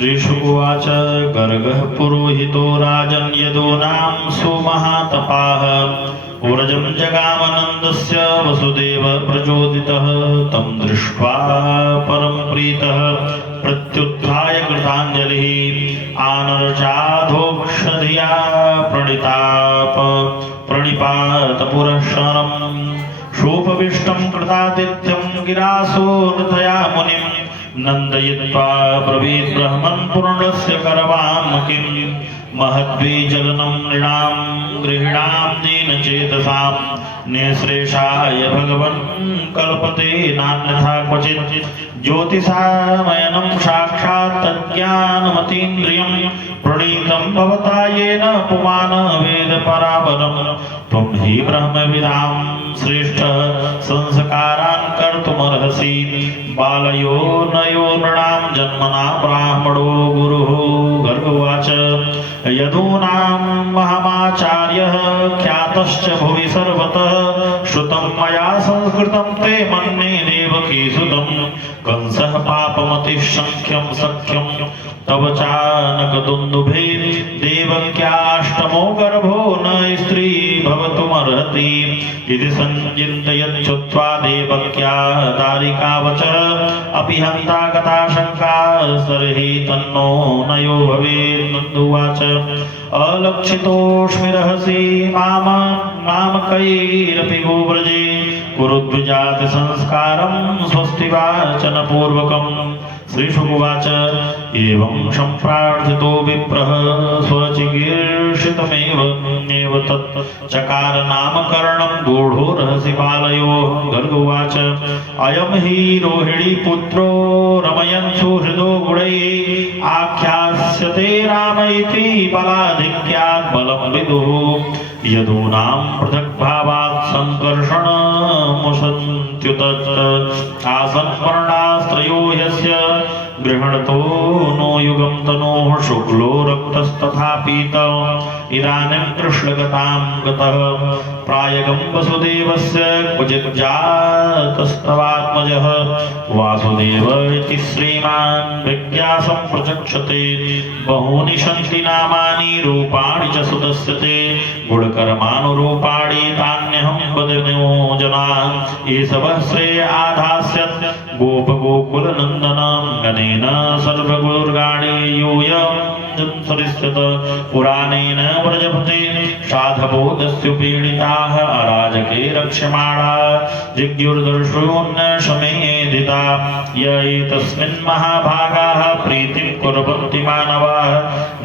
श्रीशुकुवाच गर्गः पुरोहितो राजन् यदूनां सुमहातपाः व्रजं जगामनन्दस्य वसुदेव प्रचोदितः तं दृष्ट्वा परं प्रीतः प्रत्युत्थाय कृताञ्जलिः आनर्चाधोक्षधिया प्रणिपात पुरःशरम् शोपविष्टं कृतादित्यं गिरासो रथया मुनिं नन्दयित्वा ब्रवीत् ब्रह्मन् पूर्णस्य करवां किं महद्विजलनं नृणां गृहिणां दीनचेतसां निःश्रेषाय भगवन् कल्पते नान्यथा क्वचित् ज्योतिषामयनं साक्षात् तज्ज्ञानमतीन्द्रियं प्रणीतं भवता येन पुमान् वेदपरावरं त्वं हि ब्रह्मविदां श्रेष्ठः संस्कारान् कर्तुमर्हसि बालयो नयो नृणां जन्मना ब्राह्मणो गुरुः गर्गवाच यदूनां महमाचार्यः ख्यातश्च भुवि सर्वतः श्रुतं मया संस्कृतं ते मन्ये देवकीसुतं कंसः पापमतिः सख्यं तव चानकदुन्दुभे देवक्याष्टमो गर्भो न स्त्री भवतुमर्हति इति संचिन्तयच्छ्रुत्वा देवक्या दारिकावचः अपि हन्ता गता शङ्का सर्हि तन्नो नयो भवेत् नन्दुवाच अलक्षितोऽस्मि रहसि मामकैरपि गोव्रजे कुरुद्विजाति संस्कारं स्वस्ति वाचनपूर्वकम् श्रीशुकुवाच एवं सम्प्रार्थितो विप्रः स्वचिकीर्षितमेव तत् चकार नामकरणं गूढो रहसि बालयो गर्गुवाच अयं हि रोहिणीपुत्रो रमयन् सुहृदो गुणैः आख्यास्यते राम इति बलाधिक्यात् बलं विदुः यदूनां पृथग्भावात् सङ्कर्षणमुशन्त्युत आसन्वर्णास्त्रयो ह्यस्य गृहणतो नो युगं तनोः शुक्लो रक्तस्तथा पीतः इदानीं कृष्णगतां गतः प्रायगं वसुदेवस्य क्वचित् जातस्तवात्मजः वासुदेव इति श्रीमान् विज्ञासं प्रचक्षते बहूनि सन्ति नामानि रूपाणि च सुतस्य ते गुणकर्मानुरूपाणि तान्यहं वदनो जनान् एषवः आधास्यत् गोपगोकुलनन्दनं गणेन सर्वगुरुर्गाणे यूयं सरिष्यत पुराणेन व्रजपते साधवोदस्युपीडिताः अराजके रक्ष्यमाणा जिज्ञुर्दर्शोऽन्न समेधिता य एतस्मिन् महाभागाः प्रीतिं कुर्वन्ति मानवाः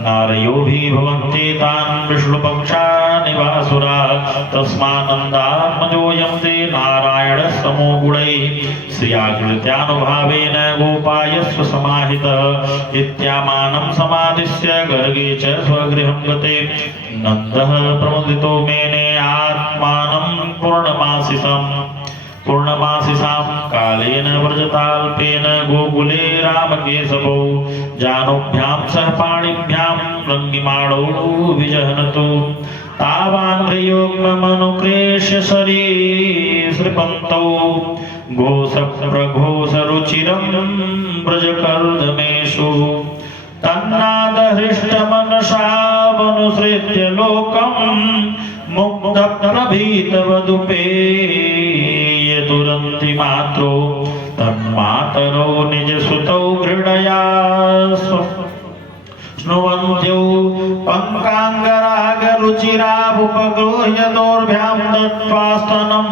नारयोऽभि भवन्ति तान् विष्णुपक्षानिवासुराः तस्मानन्दात्मजोऽयं ते नारायणस्तमो गुणैः श्रियाकृत्यानुभावेन गोपायस्व समाहितः इत्यामानं समादिश्य गर्गे च स्वगृहं गते नन्दः प्रमुदितो मेने आत्मानं पूर्णमासिसां कालेन व्रजताल्पेन गोकुले रामकेशवौ जानुभ्यां सह पाणिभ्यां रङ्गिमाणौ विजहनतु तावान्ध्रयोग्ममनुक्रेष्य सरीसृपन्तौ घोषप्रघोषरुचिरं व्रजकर्दमेषु तन्नादहृष्टमनसावनुसृत्य लोकं मुग्धप्रभीतवदुपेय मात्रो तन्मातरौ निजसुतौ घृणया स्नुवन्त्यौ पङ्काङ्गरागरुचिरावुपगृह्य दोर्भ्यां दत्त्वा स्तनं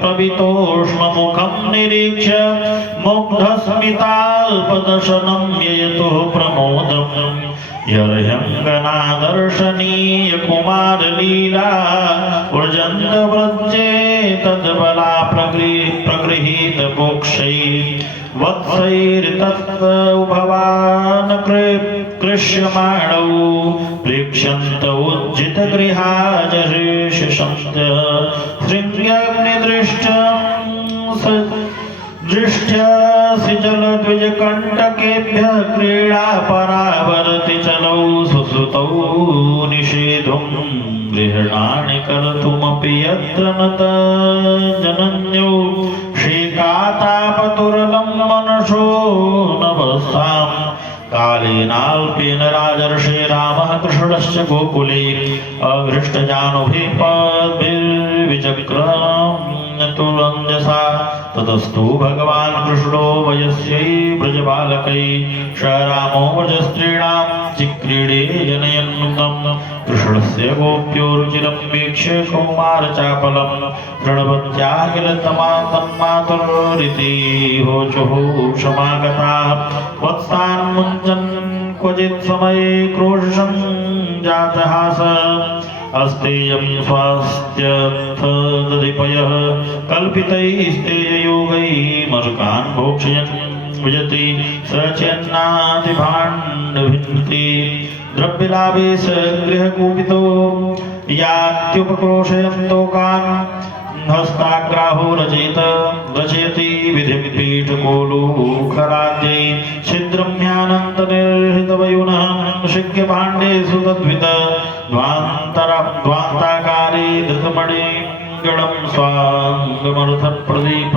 प्रवितोष्ममुखं निरीक्ष्य मुग्धस्मिताल्पदशनं ययतुः प्रमोदम् यर्ह्यङ्गनादर्शनीयकुमारलीला व्रजन्तव्रजे तद्बला प्रगृहीतमोक्षैः वत्सैर्तत्त्वभवान् कृष्यमाणौ प्रेक्ष्यन्त उज्जितगृहाजहृषशन्तः दृष्ट्यासि जलद्विजकण्टकेभ्यः क्रीडापरावरति चलौ सुसुतौ निषेधुं गृहणानि कर्तुमपि यत्र न जनन्यौ श्रीकातापतुरलं मनसो नभस्तां कालेनाल्पेन राजर्षे रामः कृष्णश्च गोकुले अभृष्टजानुभीपद्भिर्विचक्रम्यतुरञ्जसा ततस्तु भगवान् कृष्णो वयस्यै ब्रजबालकै स रामो व्रजस्त्रीणां चिक्रीडे जनयन्नुतम् कृष्णस्य गोप्यो रुचिरं वीक्ष्य कौमारचापलं प्रणवत्या किल तन्मातुरिति होचुः समागता वत्सान् मुञ्चन् क्वचित् समये क्रोशं जातहास अस्तेयं स्वास्थ्यर्थदधिपयः कल्पितैस्तेजयोगैः मरुकान् भोक्षयन् विजति स चेन्नातिभाण्डभिन्ति द्रव्यलाभे स गृहकूपितो यात्युपक्रोशयन्तोकान् हस्ताग्राहो रचयति विधिं पीठकोलूखराद्यै छिद्रम्यानन्तनिर्हितवयुनः शिग्यभाण्डेषु तद्वित ध्वान्ताकारे धृतमणिगणं स्वाङ्गमर्थप्रदीप